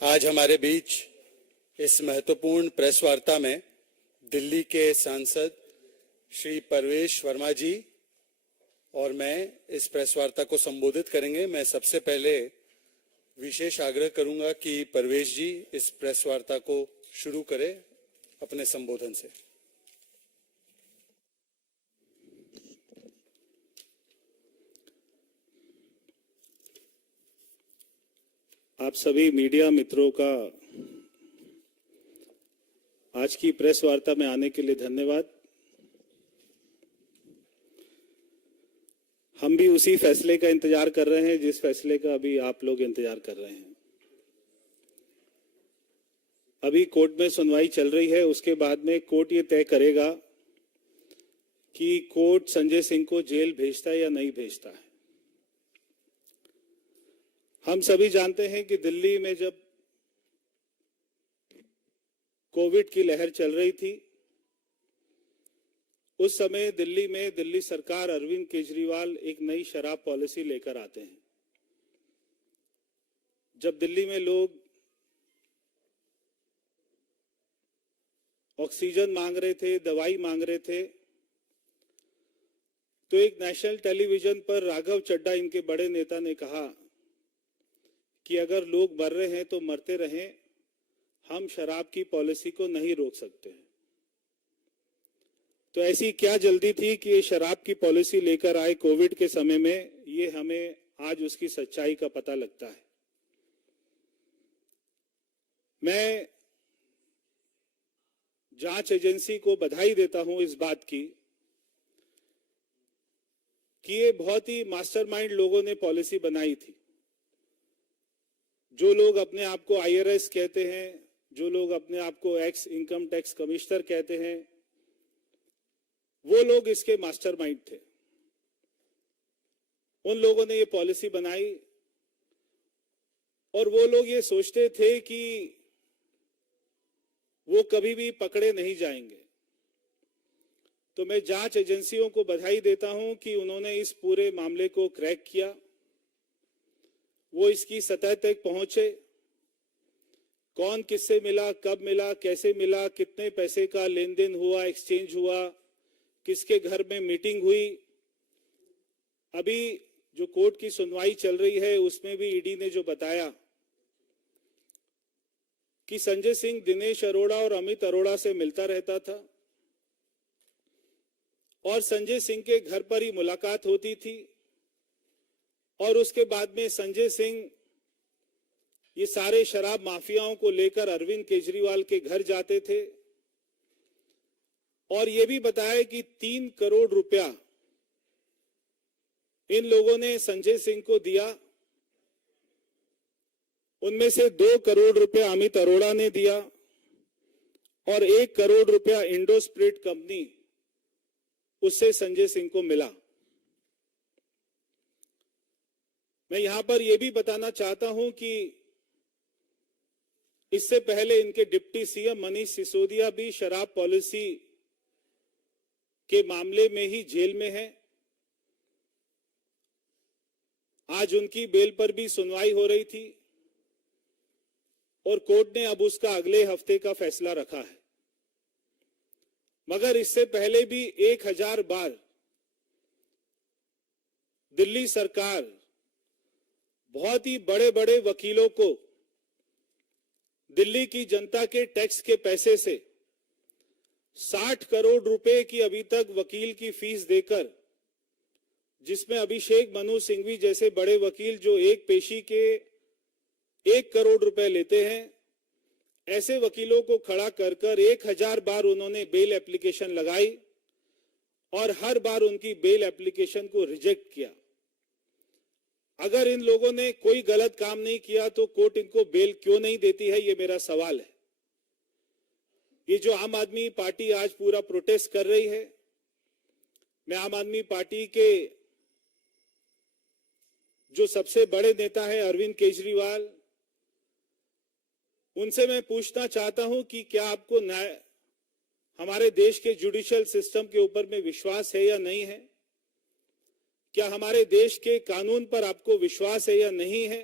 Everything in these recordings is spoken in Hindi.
आज हमारे बीच इस महत्वपूर्ण प्रेस वार्ता में दिल्ली के सांसद श्री परवेश वर्मा जी और मैं इस प्रेस वार्ता को संबोधित करेंगे। मैं सबसे पहले विशेष आग्रह करूंगा कि परवेश जी इस प्रेस वार्ता को शुरू करें अपने संबोधन से। आप सभी मीडिया मित्रों का आज की प्रेस वार्ता में आने के लिए धन्यवाद। हम भी उसी फैसले का इंतजार कर रहे हैं जिस फैसले का अभी आप लोग इंतजार कर रहे हैं। अभी कोर्ट में सुनवाई चल रही है, उसके बाद में कोर्ट ये तय करेगा कि कोर्ट संजय सिंह को जेल भेजता है या नहीं भेजता है। हम सभी जानते हैं कि दिल्ली में जब कोविड की लहर चल रही थी, उस समय दिल्ली में दिल्ली सरकार अरविंद केजरीवाल एक नई शराब पॉलिसी लेकर आते हैं। जब दिल्ली में लोग ऑक्सीजन मांग रहे थे, दवाई मांग रहे थे, तो एक नेशनल टेलीविजन पर राघव चड्ढा, इनके बड़े नेता, ने कहा कि अगर लोग मर रहे हैं तो मरते रहें, हम शराब की पॉलिसी को नहीं रोक सकते। तो ऐसी क्या जल्दी थी कि ये शराब की पॉलिसी लेकर आए कोविड के समय में, ये हमें आज उसकी सच्चाई का पता लगता है। मैं जांच एजेंसी को बधाई देता हूं इस बात की कि ये बहुत ही मास्टरमाइंड लोगों ने पॉलिसी बनाई थी। जो लोग अपने आप को IRS कहते हैं, जो लोग अपने आप को एक्स इनकम टैक्स कमिश्नर कहते हैं, वो लोग इसके मास्टरमाइंड थे। उन लोगों ने ये पॉलिसी बनाई और वो लोग ये सोचते थे कि वो कभी भी पकड़े नहीं जाएंगे। तो मैं जांच एजेंसियों को बधाई देता हूं कि उन्होंने इस पूरे मामले को क्रैक किया। वो इसकी सतह तक पहुंचे, कौन किससे मिला, कब मिला, कैसे मिला, कितने पैसे का लेन देन हुआ, एक्सचेंज हुआ, किसके घर में मीटिंग हुई। अभी जो कोर्ट की सुनवाई चल रही है उसमें भी ईडी ने जो बताया कि संजय सिंह दिनेश अरोड़ा और अमित अरोड़ा से मिलता रहता था और संजय सिंह के घर पर ही मुलाकात होती थी और उसके बाद में संजय सिंह ये सारे शराब माफियाओं को लेकर अरविंद केजरीवाल के घर जाते थे और ये भी बताया कि 3 करोड़ रुपया इन लोगों ने संजय सिंह को दिया। उनमें से 2 करोड़ रुपया अमित अरोड़ा ने दिया और 1 करोड़ रुपया इंडोस्प्रिट कंपनी, उससे संजय सिंह को मिला। मैं यहां पर यह भी बताना चाहता हूं कि इससे पहले इनके डिप्टी सीएम मनीष सिसोदिया भी शराब पॉलिसी के मामले में ही जेल में है। आज उनकी बेल पर भी सुनवाई हो रही थी और कोर्ट ने अब उसका अगले हफ्ते का फैसला रखा है। मगर इससे पहले भी 1000 बार दिल्ली सरकार बहुत ही बड़े बड़े वकीलों को दिल्ली की जनता के टैक्स के पैसे से 60 करोड़ रुपए की अभी तक वकील की फीस देकर, जिसमें अभिषेक मनु सिंघवी जैसे बड़े वकील जो एक पेशी के 1 करोड़ रुपए लेते हैं, ऐसे वकीलों को खड़ा कर 1000 बार उन्होंने बेल एप्लीकेशन लगाई और हर बार उनकी बेल एप्लीकेशन को रिजेक्ट किया। अगर इन लोगों ने कोई गलत काम नहीं किया तो कोर्ट इनको बेल क्यों नहीं देती है, ये मेरा सवाल है। ये जो आम आदमी पार्टी आज पूरा प्रोटेस्ट कर रही है, मैं आम आदमी पार्टी के जो सबसे बड़े नेता है अरविंद केजरीवाल, उनसे मैं पूछना चाहता हूं कि क्या आपको हमारे देश के जुडिशियल सिस्टम के ऊपर में विश्वास है या नहीं है? क्या हमारे देश के कानून पर आपको विश्वास है या नहीं है?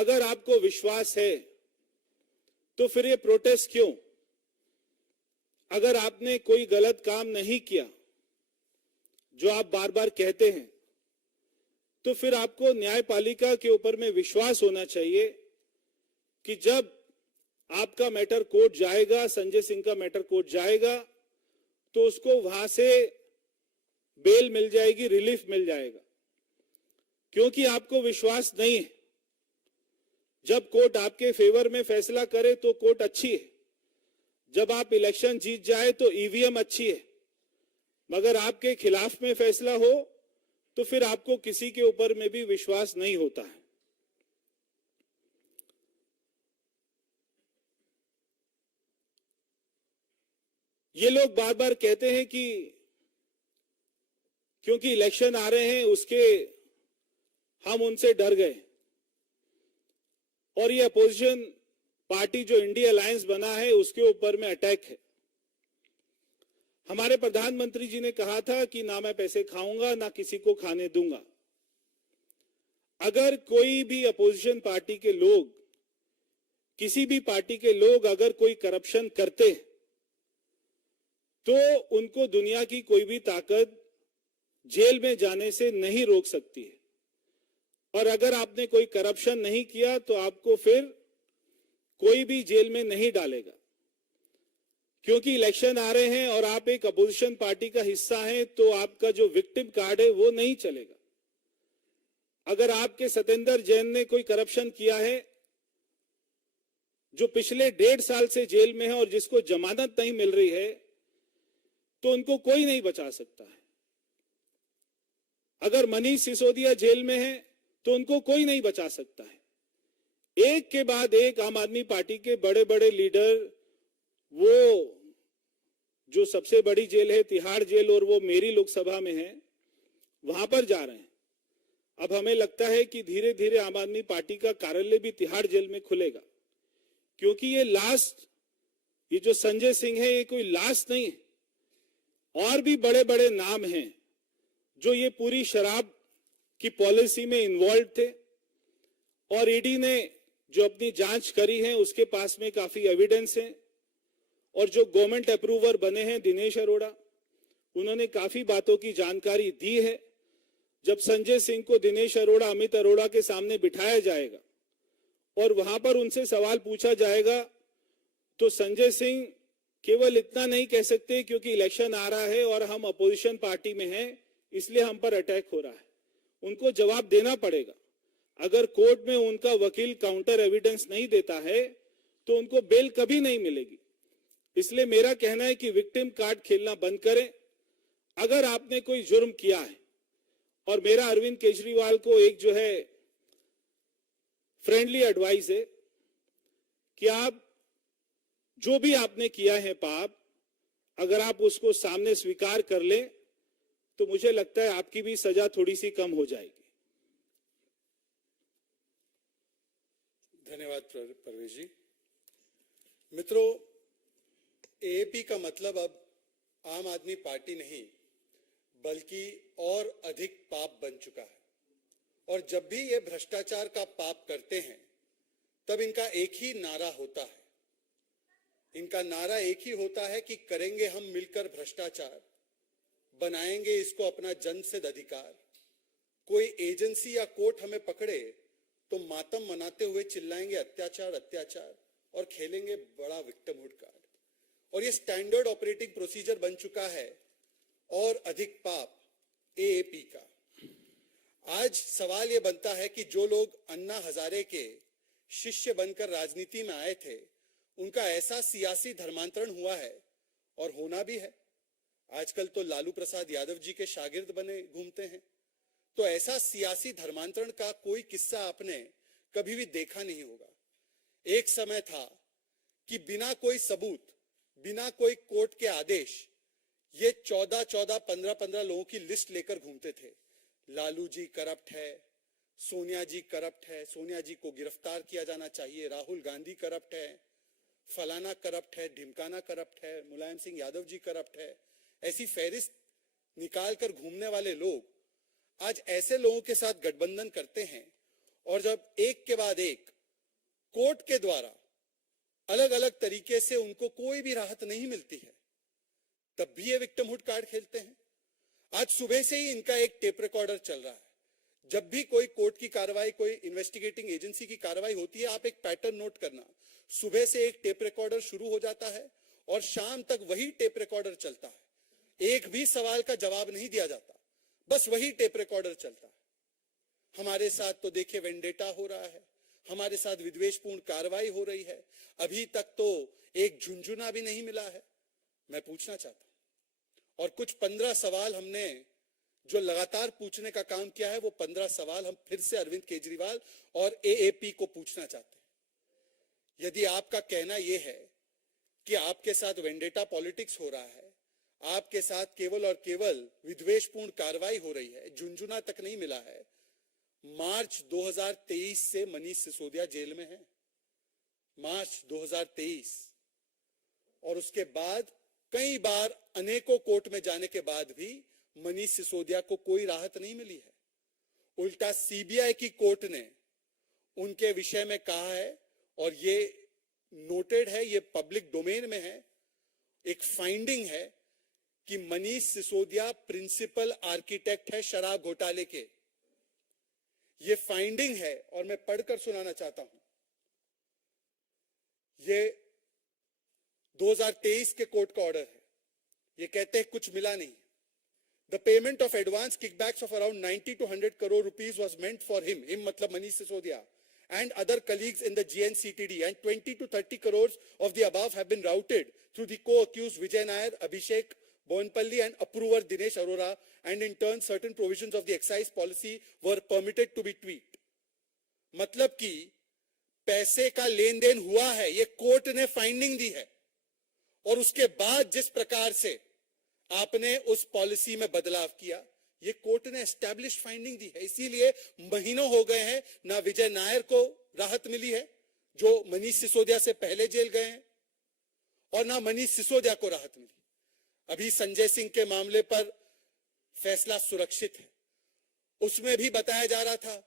अगर आपको विश्वास है तो फिर ये प्रोटेस्ट क्यों? अगर आपने कोई गलत काम नहीं किया जो आप बार बार कहते हैं, तो फिर आपको न्यायपालिका के ऊपर में विश्वास होना चाहिए कि जब आपका मैटर कोर्ट जाएगा, संजय सिंह का मैटर कोर्ट जाएगा, तो उसको वहां से बेल मिल जाएगी, रिलीफ मिल जाएगा। क्योंकि आपको विश्वास नहीं है। जब कोर्ट आपके फेवर में फैसला करे तो कोर्ट अच्छी है, जब आप इलेक्शन जीत जाए तो ईवीएम अच्छी है, मगर आपके खिलाफ में फैसला हो तो फिर आपको किसी के ऊपर में भी विश्वास नहीं होता है। ये लोग बार बार कहते हैं कि क्योंकि इलेक्शन आ रहे हैं उसके हम उनसे डर गए, और ये अपोजिशन पार्टी जो इंडिया अलायंस बना है उसके ऊपर में अटैक है। हमारे प्रधानमंत्री जी ने कहा था कि ना मैं पैसे खाऊंगा ना किसी को खाने दूंगा। अगर कोई भी अपोजिशन पार्टी के लोग, किसी भी पार्टी के लोग अगर कोई करप्शन करते तो उनको दुनिया की कोई भी ताकत जेल में जाने से नहीं रोक सकती है। और अगर आपने कोई करप्शन नहीं किया तो आपको फिर कोई भी जेल में नहीं डालेगा। क्योंकि इलेक्शन आ रहे हैं और आप एक अपोजिशन पार्टी का हिस्सा हैं, तो आपका जो विक्टिम कार्ड है वो नहीं चलेगा। अगर आपके सतेंद्र जैन ने कोई करप्शन किया है, जो पिछले 1.5 साल से जेल में है और जिसको जमानत नहीं मिल रही है, तो उनको कोई नहीं बचा सकता है। अगर मनीष सिसोदिया जेल में है तो उनको कोई नहीं बचा सकता है। एक के बाद एक आम आदमी पार्टी के बड़े बड़े लीडर, वो जो सबसे बड़ी जेल है तिहाड़ जेल और वो मेरी लोकसभा में है, वहां पर जा रहे हैं। अब हमें लगता है कि धीरे धीरे आम आदमी पार्टी का कार्यालय भी तिहाड़ जेल में खुलेगा, क्योंकि ये जो संजय सिंह है ये कोई लास्ट नहीं है। और भी बड़े बड़े नाम हैं जो ये पूरी शराब की पॉलिसी में इन्वॉल्व थे, और ईडी ने जो अपनी जांच करी है उसके पास में काफी एविडेंस है। और जो गवर्नमेंट अप्रूवर बने हैं दिनेश अरोड़ा, उन्होंने काफी बातों की जानकारी दी है। जब संजय सिंह को दिनेश अरोड़ा, अमित अरोड़ा के सामने बिठाया जाएगा और वहां पर उनसे सवाल पूछा जाएगा, तो संजय सिंह केवल इतना नहीं कह सकते क्योंकि इलेक्शन आ रहा है और हम अपोजिशन पार्टी में हैं इसलिए हम पर अटैक हो रहा है। उनको जवाब देना पड़ेगा। अगर कोर्ट में उनका वकील काउंटर एविडेंस नहीं देता है तो उनको बेल कभी नहीं मिलेगी। इसलिए मेरा कहना है कि विक्टिम कार्ड खेलना बंद करें। अगर आपने कोई जुर्म किया है, और मेरा अरविंद केजरीवाल को एक जो है फ्रेंडली एडवाइस है कि आप जो भी आपने किया है पाप, अगर आप उसको सामने स्वीकार कर लें तो मुझे लगता है आपकी भी सजा थोड़ी सी कम हो जाएगी। धन्यवाद परवेश जी। मित्रों, एएपी का मतलब अब आम आदमी पार्टी नहीं बल्कि और अधिक पाप बन चुका है। और जब भी ये भ्रष्टाचार का पाप करते हैं तब इनका एक ही नारा होता है। इनका नारा एक ही होता है कि करेंगे हम मिलकर भ्रष्टाचार, बनाएंगे इसको अपना जन्मसिद्ध अधिकार। कोई एजेंसी या कोर्ट हमें पकड़े तो मातम मनाते हुए चिल्लाएंगे अत्याचार अत्याचार और खेलेंगे बड़ा विक्टिमहुड कार्ड। और ये स्टैंडर्ड ऑपरेटिंग प्रोसीजर बन चुका है और अधिक पाप एएपी का। आज सवाल ये बनता है कि जो लोग अन्ना हजारे के शिष्य बनकर राजनीति में आए थे, उनका ऐसा सियासी धर्मांतरण हुआ है और होना भी है। आजकल तो लालू प्रसाद यादव जी के शागिर्द बने घूमते हैं। तो ऐसा सियासी धर्मांतरण का कोई किस्सा आपने कभी भी देखा नहीं होगा। एक समय था कि बिना कोई सबूत, बिना कोई कोर्ट के आदेश, ये 14-14, 15-15 लोगों की लिस्ट लेकर घूमते थे। लालू जी करप्ट है, सोनिया जी करप्ट है, सोनिया जी को गिरफ्तार किया जाना चाहिए, राहुल गांधी करप्ट है, फलाना करप्ट है, ढिमकाना करप्ट है, मुलायम सिंह यादव जी करप्ट है। ऐसी फहरिस्त निकाल कर घूमने वाले लोग आज ऐसे लोगों के साथ गठबंधन करते हैं और जब एक के बाद एक कोर्ट के द्वारा अलग अलग तरीके से उनको कोई भी राहत नहीं मिलती है, तब भी ये विक्टिमहुड कार्ड खेलते हैं। आज सुबह से ही इनका एक टेप रिकॉर्डर चल रहा है। जब भी कोई कोर्ट की कार्रवाई, कोई इन्वेस्टिगेटिंग एजेंसी की कार्रवाई होती है, आप एक पैटर्न नोट करना, सुबह से एक टेप रिकॉर्डर शुरू हो जाता है और शाम तक वही टेप रिकॉर्डर चलता है। एक भी सवाल का जवाब नहीं दिया जाता, बस वही टेप रिकॉर्डर चलता है। हमारे साथ तो देखिए वेंडेटा हो रहा है, हमारे साथ विद्वेषपूर्ण कार्रवाई हो रही है। अभी तक तो एक झुंझुना भी नहीं मिला है। मैं पूछना चाहता हूं, और कुछ 15 सवाल हमने जो लगातार पूछने का काम किया है, वो 15 सवाल हम फिर से अरविंद केजरीवाल और एएपी को पूछना चाहते हैं। यदि आपका कहना यह है कि आपके साथ वेंडेटा पॉलिटिक्स हो रहा है, आपके साथ केवल और केवल विद्वेषपूर्ण कार्रवाई हो रही है, झुंझुना तक नहीं मिला है, मार्च 2023 से मनीष सिसोदिया जेल में है, मार्च 2023, और उसके बाद कई बार अनेकों कोर्ट में जाने के बाद भी मनीष सिसोदिया को कोई राहत नहीं मिली है। उल्टा सीबीआई की कोर्ट ने उनके विषय में कहा है, और ये नोटेड है, ये पब्लिक डोमेन में है, एक फाइंडिंग है कि मनीष सिसोदिया प्रिंसिपल आर्किटेक्ट है शराब घोटाले के। ये फाइंडिंग है और मैं पढ़कर सुनाना चाहता हूं। ये 2023 के कोर्ट का ऑर्डर है। ये कहते हैं कुछ मिला नहीं। The payment of advance kickbacks of around 90 to 100 crore rupees was meant for him मतलब Manish Sisodia, and other colleagues in the GNCTD, and 20 to 30 crores of the above have been routed through the co-accused Vijay Nair, Abhishek Bonpalli and approver Dinesh Arora, and in turn certain provisions of the excise policy were permitted to be tweaked। मतलब कि पैसे का लेन देन हुआ है, ये कोर्ट ने फाइंडिंग दी है, और उसके बाद जिस प्रकार से आपने उस पॉलिसी में बदलाव किया, ये कोर्ट ने एस्टैब्लिश फाइंडिंग दी है। इसीलिए महीनों हो गए हैं, ना विजय नायर को राहत मिली है जो मनीष सिसोदिया से पहले जेल गए हैं, और ना मनीष सिसोदिया को राहत मिली। अभी संजय सिंह के मामले पर फैसला सुरक्षित है, उसमें भी बताया जा रहा था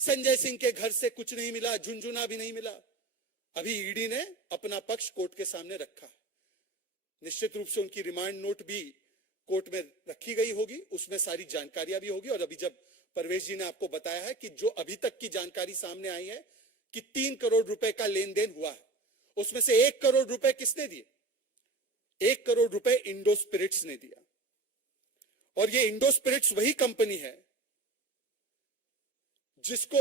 संजय सिंह के घर से कुछ नहीं मिला, झुंझुना भी नहीं मिला। अभी ईडी ने अपना पक्ष कोर्ट के सामने रखा है। निश्चित रूप से उनकी रिमांड नोट भी कोर्ट में रखी गई होगी, उसमें सारी जानकारियां भी होगी। और अभी जब परवेश जी ने आपको बताया है कि जो अभी तक की जानकारी सामने आई है कि 3 करोड़ रुपए का लेन देन हुआ है, उसमें से 1 करोड़ रुपए किसने दिए? 1 करोड़ रुपए इंडो स्पिरिट्स ने दिया। और ये इंडो स्पिरिट्स वही कंपनी है जिसको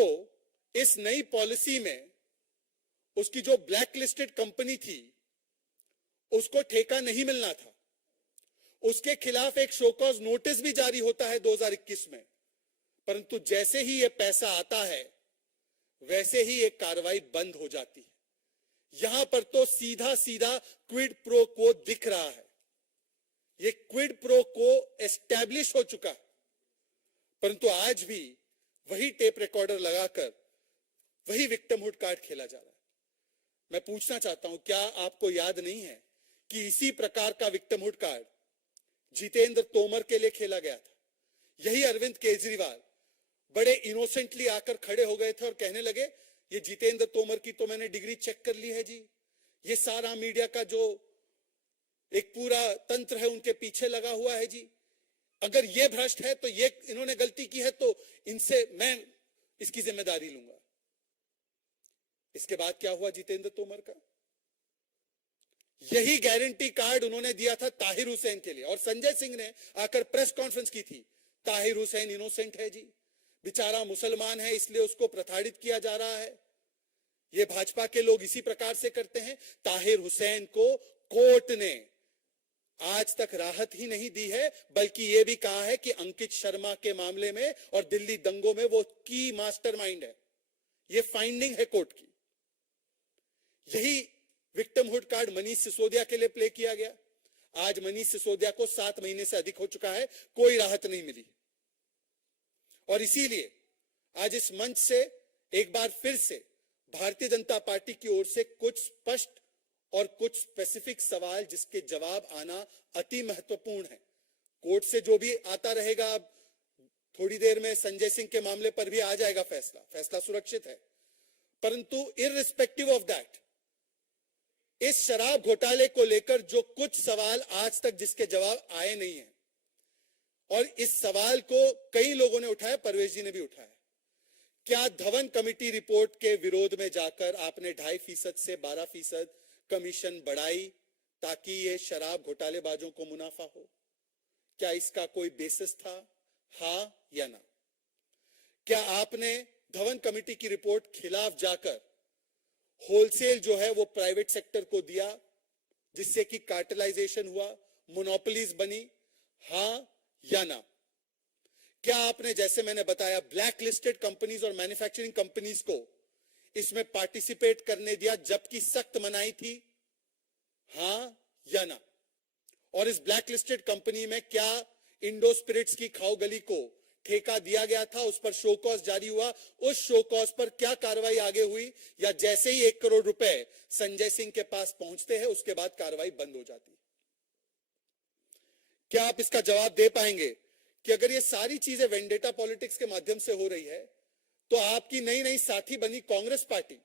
इस नई पॉलिसी में उसकी जो ब्लैक लिस्टेड कंपनी थी उसको ठेका नहीं मिलना था। उसके खिलाफ एक शोकॉज नोटिस भी जारी होता है 2021 में, परंतु जैसे ही ये पैसा आता है वैसे ही एक कार्रवाई बंद हो जाती है। यहां पर तो सीधा सीधा क्विड प्रो को दिख रहा है। ये क्विड प्रो को एस्टैब्लिश हो चुका है, परंतु आज भी वही टेप रिकॉर्डर लगाकर वही विक्टिमहुड कार्ड खेला जा रहा है। मैं पूछना चाहता हूं, क्या आपको याद नहीं है कि इसी प्रकार का विक्टिमहुड कार्ड जितेंद्र तोमर के लिए खेला गया था? यही अरविंद केजरीवाल बड़े इनोसेंटली आकर खड़े हो गए थे और कहने लगे ये जितेंद्र तोमर की तो मैंने डिग्री चेक कर ली है जी, ये सारा मीडिया का जो एक पूरा तंत्र है उनके पीछे लगा हुआ है जी, अगर ये भ्रष्ट है तो ये इन्होंने गलती की है तो इनसे मैं इसकी जिम्मेदारी लूंगा। इसके बाद क्या हुआ जितेंद्र तोमर का? यही गारंटी कार्ड उन्होंने दिया था ताहिर हुसैन के लिए, और संजय सिंह ने आकर प्रेस कॉन्फ्रेंस की थी, ताहिर हुसैन इनोसेंट है जी, बेचारा मुसलमान है इसलिए उसको प्रताड़ित किया जा रहा है। ये भाजपा के लोग इसी प्रकार से करते हैं। ताहिर हुसैन को कोर्ट ने आज तक राहत ही नहीं दी है, बल्कि यह भी कहा है कि अंकित शर्मा के मामले में और दिल्ली दंगों में वो की मास्टरमाइंड है। ये फाइंडिंग है कोर्ट की। यही विक्टिमहुड कार्ड मनीष सिसोदिया के लिए प्ले किया गया। आज मनीष सिसोदिया को 7 महीने से अधिक हो चुका है, कोई राहत नहीं मिली। और इसीलिए आज इस मंच से एक बार फिर से भारतीय जनता पार्टी की ओर से कुछ स्पष्ट और कुछ स्पेसिफिक सवाल जिसके जवाब आना अति महत्वपूर्ण है। कोर्ट से जो भी आता रहेगा, अब थोड़ी देर में संजय सिंह के मामले पर भी आ जाएगा फैसला, फैसला सुरक्षित है, परंतु इररिस्पेक्टिव ऑफ दैट, इस शराब घोटाले को लेकर जो कुछ सवाल आज तक जिसके जवाब आए नहीं है, और इस सवाल को कई लोगों ने उठाया, परवेज जी ने भी उठाया, क्या धवन कमेटी रिपोर्ट के विरोध में जाकर आपने 2.5% से 12% कमीशन बढ़ाई ताकि ये शराब घोटालेबाजों को मुनाफा हो? क्या इसका कोई बेसिस था? हाँ या ना? क्या आपने धवन कमेटी की रिपोर्ट खिलाफ जाकर होलसेल जो है वो प्राइवेट सेक्टर को दिया, जिससे कि कार्टेलाइजेशन हुआ, मोनोपोलीज बनी? हाँ या ना? क्या आपने, जैसे मैंने बताया, ब्लैक लिस्टेड कंपनीज और मैन्युफैक्चरिंग कंपनीज को इसमें पार्टिसिपेट करने दिया जबकि सख्त मनाही थी? हाँ या ना? और इस ब्लैक लिस्टेड कंपनी में क्या इंडो स्पिरिट्स की खाओ गली को ठेका दिया गया था? उस पर शो कॉज जारी हुआ, उस शो कॉज पर क्या कार्रवाई आगे हुई, या जैसे ही 1 करोड़ रुपए संजय सिंह के पास पहुंचते हैं उसके बाद कार्रवाई बंद हो जाती है? क्या आप इसका जवाब दे पाएंगे कि अगर ये सारी चीजें वेंडेटा पॉलिटिक्स के माध्यम से हो रही है, तो आपकी नई नई साथी बनी कांग्रेस पार्टी,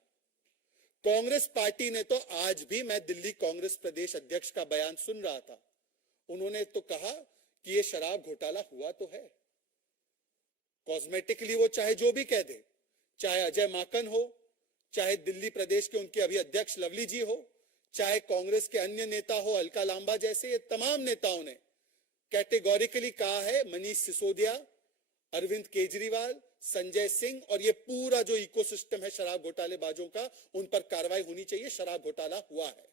कांग्रेस पार्टी ने तो आज भी, मैं दिल्ली कांग्रेस प्रदेश अध्यक्ष का बयान सुन रहा था, उन्होंने तो कहा कि ये शराब घोटाला हुआ तो है, कॉस्मेटिकली वो चाहे जो भी कह दे, चाहे अजय माकन हो, चाहे दिल्ली प्रदेश के उनके अभी अध्यक्ष लवली जी हो, चाहे कांग्रेस के अन्य नेता हो, अलका लांबा जैसे, ये तमाम नेताओं ने कैटेगोरिकली कहा है, मनीष सिसोदिया, अरविंद केजरीवाल, संजय सिंह और ये पूरा जो इकोसिस्टम है शराब घोटालेबाजों का, उन पर कार्रवाई होनी चाहिए, शराब घोटाला हुआ है।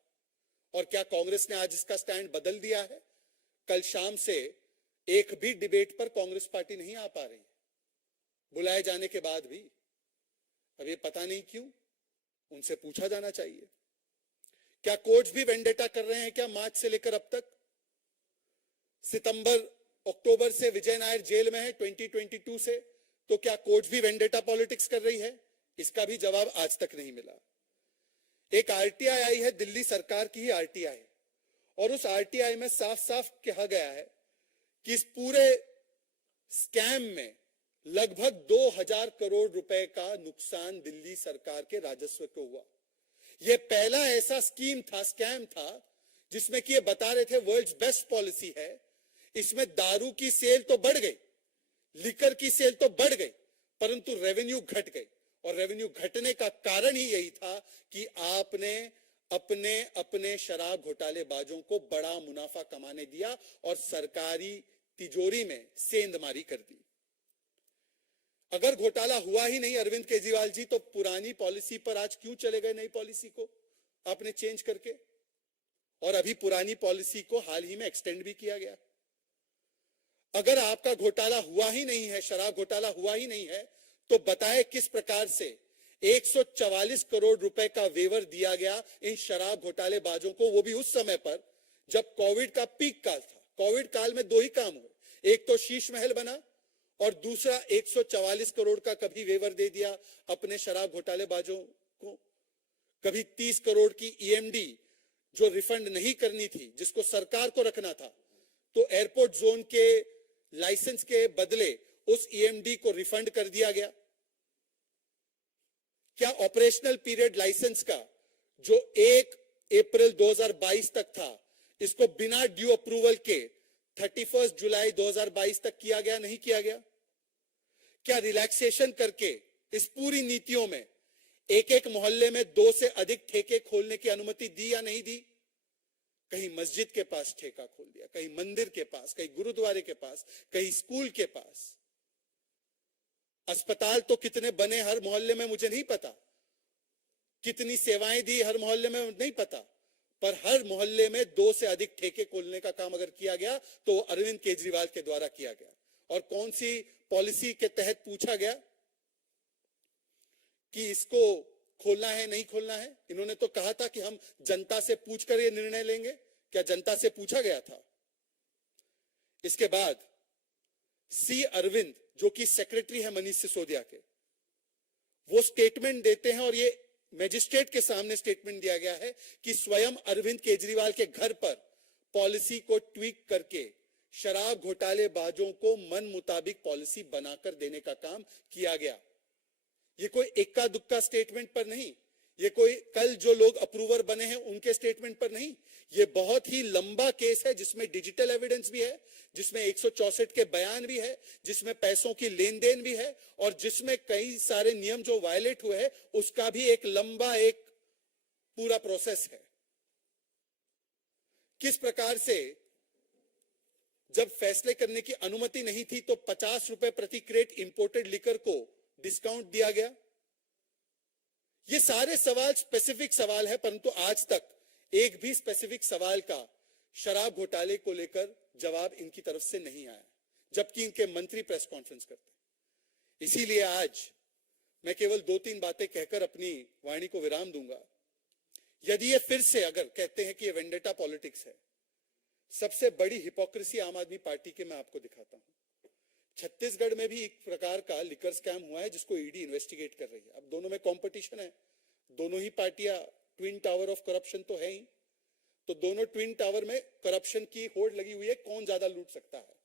और क्या कांग्रेस ने आज इसका स्टैंड बदल दिया है? कल शाम से एक भी डिबेट पर कांग्रेस पार्टी नहीं आ पा रही है, बुलाए जाने के बाद भी। अब ये पता नहीं क्यों, उनसे पूछा जाना चाहिए। क्या कोर्ट्स भी वेंडेटा कर रहे हैं क्या? मार्च से लेकर अब तक, सितंबर अक्टूबर से विजय नायर जेल में है 2022 से, तो क्या कोर्ट्स भी वेंडेटा पॉलिटिक्स कर रही है? इसका भी जवाब आज तक नहीं मिला। एक आरटीआई आई है, दिल्ली सरकार की ही आरटीआई, और उस आरटीआई में साफ साफ कहा गया है कि इस पूरे स्कैम में लगभग 2000 करोड़ रुपए का नुकसान दिल्ली सरकार के राजस्व को हुआ। यह पहला ऐसा स्कीम था, स्कैम था, जिसमें कि ये बता रहे थे वर्ल्ड्स बेस्ट पॉलिसी है। इसमें दारू की सेल तो बढ़ गई, लिकर की सेल तो बढ़ गई, परंतु रेवेन्यू घट गई। और रेवेन्यू घटने का कारण ही यही था कि आपने अपने अपने शराब घोटालेबाजों को बड़ा मुनाफा कमाने दिया और सरकारी तिजोरी में सेंधमारी कर दी। अगर घोटाला हुआ ही नहीं अरविंद केजरीवाल जी, तो पुरानी पॉलिसी पर आज क्यों चले गए नई पॉलिसी को आपने चेंज करके? और अभी पुरानी पॉलिसी को हाल ही में एक्सटेंड भी किया गया। अगर आपका घोटाला हुआ ही नहीं है, शराब घोटाला हुआ ही नहीं है, तो बताएं किस प्रकार से 144 करोड़ रुपए का वेवर दिया गया इन शराब घोटालेबाजों को, वो भी उस समय पर जब कोविड का पीक काल था। कोविड काल में दो ही काम हुए, एक तो शीश महल बना और दूसरा 144 करोड़ का कभी वेवर दे दिया अपने शराब घोटालेबाजों को, कभी 30 करोड़ की ईएमडी जो रिफंड नहीं करनी थी, जिसको सरकार को रखना था, तो एयरपोर्ट जोन के लाइसेंस के बदले उस ईएमडी को रिफंड कर दिया गया। क्या ऑपरेशनल पीरियड लाइसेंस का जो 1 अप्रैल 2022 तक था, इसको बिना ड्यू अप्रूवल के 31 जुलाई 2022 तक किया गया? नहीं किया गया। क्या रिलैक्सेशन करके इस पूरी नीतियों में एक एक मोहल्ले में 2 से अधिक ठेके खोलने की अनुमति दी या नहीं दी? कहीं मस्जिद के पास ठेका खोल दिया, कहीं मंदिर के पास, कहीं गुरुद्वारे के पास, कहीं स्कूल के पास। अस्पताल तो कितने बने हर मोहल्ले में मुझे नहीं पता, कितनी सेवाएं दी हर मोहल्ले में नहीं पता, पर हर मोहल्ले में 2 से अधिक ठेके खोलने का काम अगर किया गया तो वो अरविंद केजरीवाल के द्वारा किया गया। और कौन सी पॉलिसी के तहत पूछा गया कि इसको खोलना है नहीं खोलना है? इन्होंने तो कहा था कि हम जनता से पूछकर ये निर्णय लेंगे। क्या जनता से पूछा गया था? इसके बाद सी अरविंद, जो कि सेक्रेटरी है मनीष सिसोदिया के, वो स्टेटमेंट देते हैं, और ये मैजिस्ट्रेट के सामने स्टेटमेंट दिया गया है कि स्वयं अरविंद केजरीवाल के घर पर पॉलिसी को ट्वीक करके शराब घोटालेबाजों को मन मुताबिक पॉलिसी बनाकर देने का काम किया गया। ये कोई इक्का दुक्का स्टेटमेंट पर नहीं, ये कोई कल जो लोग अप्रूवर बने हैं उनके स्टेटमेंट पर नहीं, ये बहुत ही लंबा केस है जिसमें डिजिटल एविडेंस भी है, जिसमें 164 के बयान भी है, जिसमें पैसों की लेन देन भी है और जिसमें कई सारे नियम जो वायलेट हुए हैं उसका भी एक लंबा एक पूरा प्रोसेस है। किस प्रकार से जब फैसले करने की अनुमति नहीं थी तो 50 रुपए प्रति क्रेट इंपोर्टेड लिकर को डिस्काउंट दिया गया। ये सारे सवाल स्पेसिफिक सवाल है, परंतु आज तक एक भी स्पेसिफिक सवाल का शराब घोटाले को लेकर जवाब इनकी तरफ से नहीं आया, जबकि इनके मंत्री प्रेस कॉन्फ्रेंस करते हैं। इसीलिए आज मैं केवल 2-3 बातें कहकर अपनी वाणी को विराम दूंगा। यदि ये फिर से अगर कहते हैं कि ये वेंडेटा पॉलिटिक्स है, सबसे बड़ी हिपोक्रेसी आम आदमी पार्टी के मैं आपको दिखाता हूं। छत्तीसगढ़ में भी एक प्रकार का लिकर स्कैम हुआ है जिसको ईडी इन्वेस्टिगेट कर रही है। अब दोनों में कंपटीशन है, दोनों ही पार्टियां ट्विन टावर ऑफ करप्शन तो है ही, तो दोनों ट्विन टावर में करप्शन की होड़ लगी हुई है, कौन ज्यादा लूट सकता है।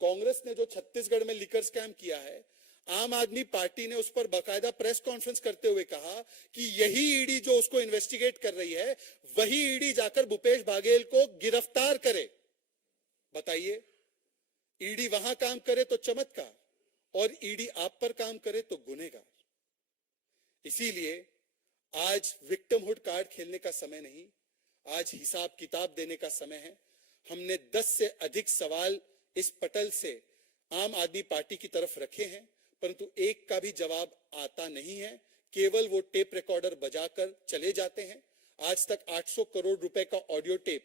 कांग्रेस ने जो छत्तीसगढ़ में लिकर स्कैम किया है, आम आदमी पार्टी ने उस पर बाकायदा प्रेस कॉन्फ्रेंस करते हुए कहा कि यही ईडी जो उसको इन्वेस्टिगेट कर रही है, वही ईडी जाकर भूपेश बाघेल को गिरफ्तार करे। बताइए, ईडी वहां काम करे तो चमत्कार और ईडी आप पर काम करे तो गुनहगार। इसीलिए आज विक्टिमहुड कार्ड खेलने का समय नहीं, आज हिसाब किताब देने का समय है। हमने 10 से अधिक सवाल इस पटल से आम आदमी पार्टी की तरफ रखे हैं, परंतु एक का भी जवाब आता नहीं है। केवल वो टेप रिकॉर्डर बजाकर चले जाते हैं। आज तक 800 करोड़ रुपए का ऑडियो टेप,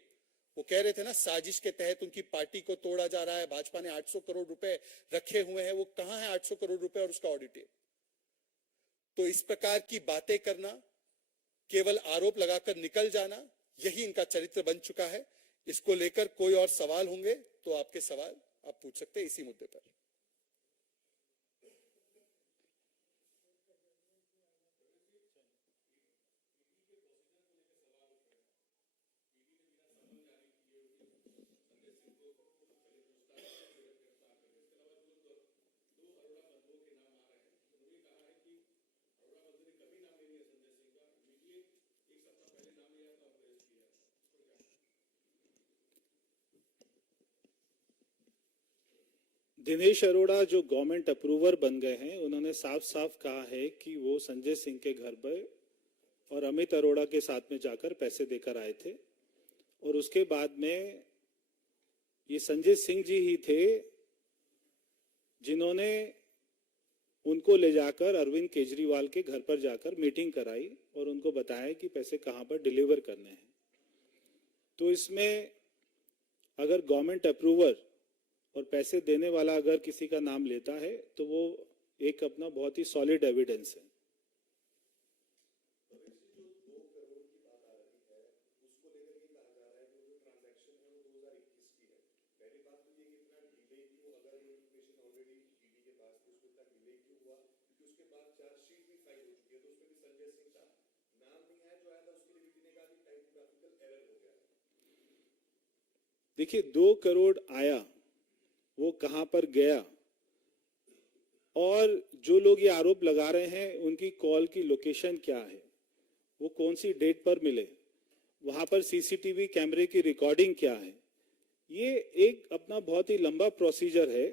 वो कह रहे थे ना साजिश के तहत उनकी पार्टी को तोड़ा जा रहा है, भाजपा ने 800 करोड़ रुपए रखे हुए हैं, वो कहां है 800 करोड़ रुपए और उसका ऑडियो टेप। तो इस प्रकार की बातें करना, केवल आरोप लगाकर निकल जाना, यही इनका चरित्र बन चुका है। इसको लेकर कोई और सवाल होंगे तो आपके सवाल आप पूछ सकते हैं इसी मुद्दे पर। दिनेश अरोड़ा जो गवर्नमेंट अप्रूवर बन गए हैं, उन्होंने साफ साफ कहा है कि वो संजय सिंह के घर पर और अमित अरोड़ा के साथ में जाकर पैसे देकर आए थे और उसके बाद में ये संजय सिंह जी ही थे जिन्होंने उनको ले जाकर अरविंद केजरीवाल के घर पर जाकर मीटिंग कराई और उनको बताया कि पैसे कहां पर डिलीवर करने हैं। तो इसमें अगर गवर्नमेंट अप्रूवर और पैसे देने वाला अगर किसी का नाम लेता है तो वो एक अपना बहुत ही सॉलिड एविडेंस है। देखिए, 2 करोड़ आया, वो कहां पर गया, और जो लोग ये आरोप लगा रहे हैं उनकी कॉल की लोकेशन क्या है, वो कौन सी डेट पर मिले, वहां पर सीसीटीवी कैमरे की रिकॉर्डिंग क्या है, ये एक अपना बहुत ही लंबा प्रोसीजर है।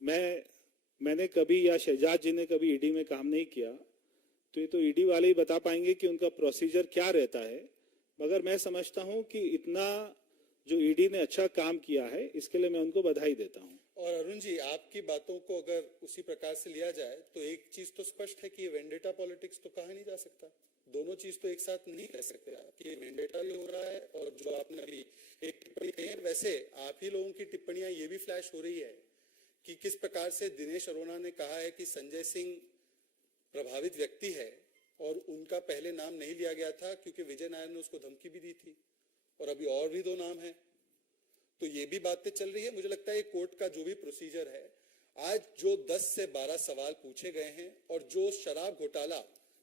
मैंने कभी या शहजाद जी ने कभी ईडी में काम नहीं किया, तो ये तो ईडी वाले ही बता पाएंगे कि उनका प्रोसीजर क्या रहता है। मगर मैं समझता हूं कि इतना जो ईडी ने अच्छा काम किया है, इसके लिए मैं उनको बधाई देता हूं। और अरुण जी, आपकी बातों को अगर उसी प्रकार से लिया जाए तो एक चीज तो स्पष्ट है कि ये वेंडेटा पॉलिटिक्स तो कहा नहीं जा सकता। दोनों चीज तो एक साथ नहीं कह सकते आप कि वेंडेटा भी हो रहा है और जो आपने अभी एक टिप्पणी कही है, वैसे आप ही लोगों की टिप्पणियां ये भी फ्लैश हो रही है कि किस प्रकार से दिनेश अरोड़ा ने कहा है कि संजय सिंह प्रभावित व्यक्ति है और उनका पहले नाम नहीं लिया गया था क्योंकि विजय नायर ने उसको धमकी भी दी थी, और अभी और भी 2 नाम हैं। तो ये भी बातें चल रही है। मुझे लगता है कोर्ट का जो भी प्रोसीजर है, आज जो 10 से 12 सवाल पूछे गए हैं और जो शराब घोटाला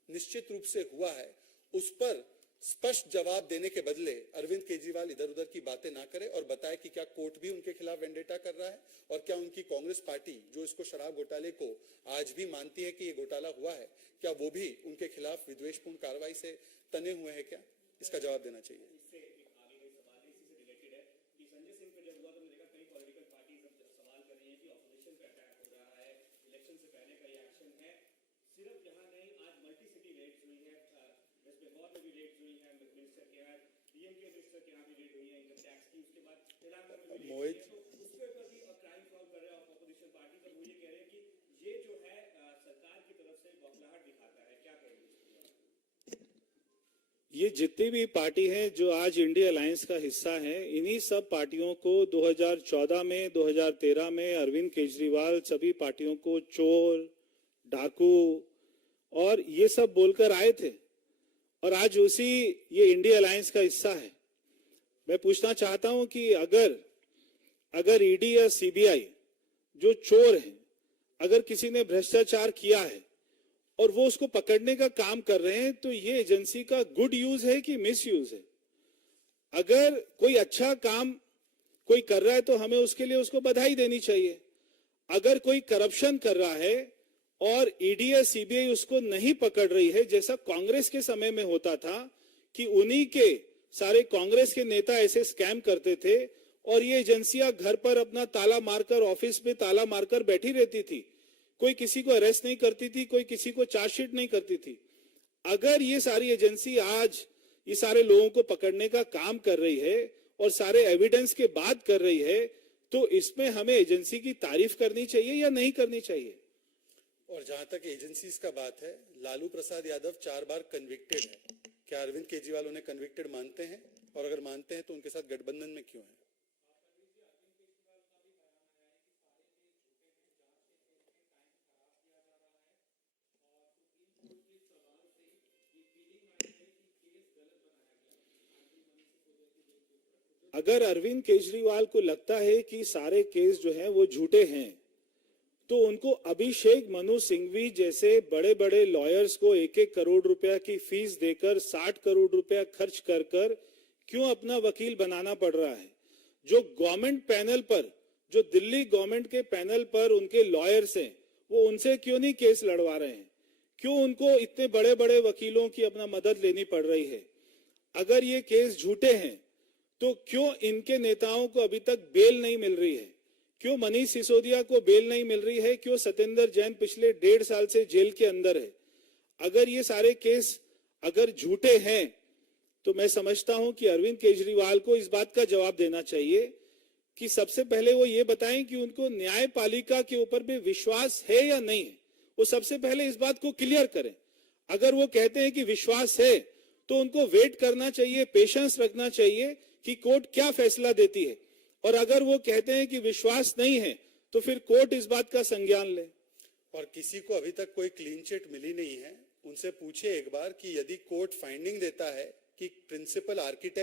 निश्चित रूप से हुआ है, उस पर स्पष्ट जवाब देने के बदले अरविंद केजरीवाल इधर उधर की बातें ना करे और बताए कि क्या कोर्ट भी उनके खिलाफ वेंडेटा कर रहा है और क्या उनकी कांग्रेस पार्टी जो इसको शराब घोटाले को आज भी मानती है कि ये घोटाला हुआ है, क्या वो भी उनके खिलाफ विद्वेषपूर्ण कार्रवाई से तने हुए हैं क्या? इसका जवाब देना चाहिए। मोहित, ये जितनी भी पार्टी हैं जो आज इंडिया अलायंस का हिस्सा हैं, इन्हीं सब पार्टियों को 2014 में, 2013 में अरविंद केजरीवाल सभी पार्टियों को चोर, डाकू और ये सब बोलकर आए थे और आज उसी ये इंडिया अलायंस का हिस्सा है। मैं पूछना चाहता हूं कि अगर ईडी या सीबीआई जो चोर हैं, अगर किसी ने भ्रष्टाचार किया है और वो उसको पकड़ने का काम कर रहे हैं, तो ये एजेंसी का गुड यूज है कि मिस यूज है? अगर कोई अच्छा काम कोई कर रहा है तो हमें उसके लिए उसको बधाई देनी चाहिए। अगर कोई करप्शन कर रहा है और ईडी या सीबीआई उसको नहीं पकड़ रही है, जैसा कांग्रेस के समय में होता था कि उन्हीं के सारे कांग्रेस के नेता ऐसे स्कैम करते थे और ये एजेंसियां घर पर अपना ताला मारकर, ऑफिस में ताला मारकर बैठी रहती थी, कोई किसी को अरेस्ट नहीं करती थी, कोई किसी को चार्जशीट नहीं करती थी। अगर ये सारी एजेंसी आज ये सारे लोगों को पकड़ने का काम कर रही है और सारे एविडेंस के बाद कर रही है, तो इसमें हमें एजेंसी की तारीफ करनी चाहिए या नहीं करनी चाहिए? और जहां तक एजेंसीज का बात है, लालू प्रसाद यादव 4 बार कन्विक्टेड है। क्या अरविंद केजरीवाल उन्हें कन्विक्टेड मानते हैं? और अगर मानते हैं तो उनके साथ गठबंधन में क्यों है? अगर अरविंद केजरीवाल को लगता है कि सारे केस जो हैं वो झूठे हैं, तो उनको अभिषेक मनु सिंघवी जैसे बड़े बड़े लॉयर्स को 1-1 करोड़ रुपया की फीस देकर 60 करोड़ रुपया खर्च कर क्यों अपना वकील बनाना पड़ रहा है? जो गवर्नमेंट पैनल पर, जो दिल्ली गवर्नमेंट के पैनल पर उनके लॉयर्स हैं, वो उनसे क्यों नहीं केस लड़वा रहे हैं? क्यों उनको इतने बड़े बड़े वकीलों की अपना मदद लेनी पड़ रही है? अगर ये केस झूठे हैं तो क्यों इनके नेताओं को अभी तक बेल नहीं मिल रही है? क्यों मनीष सिसोदिया को बेल नहीं मिल रही है? क्यों सत्येंद्र जैन पिछले 1.5 साल से जेल के अंदर है? अगर ये सारे केस अगर झूठे हैं तो मैं समझता हूं कि अरविंद केजरीवाल को इस बात का जवाब देना चाहिए कि सबसे पहले वो ये बताएं कि उनको न्यायपालिका के ऊपर भी विश्वास है या नहीं है। वो सबसे पहले इस बात को क्लियर करें। अगर वो कहते हैं कि विश्वास है तो उनको वेट करना चाहिए, पेशेंस रखना चाहिए कि कोर्ट क्या फैसला देती है। और अगर वो कहते हैं कि विश्वास नहीं है तो फिर कोर्ट इस बात का संज्ञान ले। और किसी को अभी तक कोई क्लीन चिट मिली नहीं है, उनसे पूछिए एक बार कि यदि कोर्ट फाइंडिंग देता है कि प्रिंसिपल आर्किटेक्ट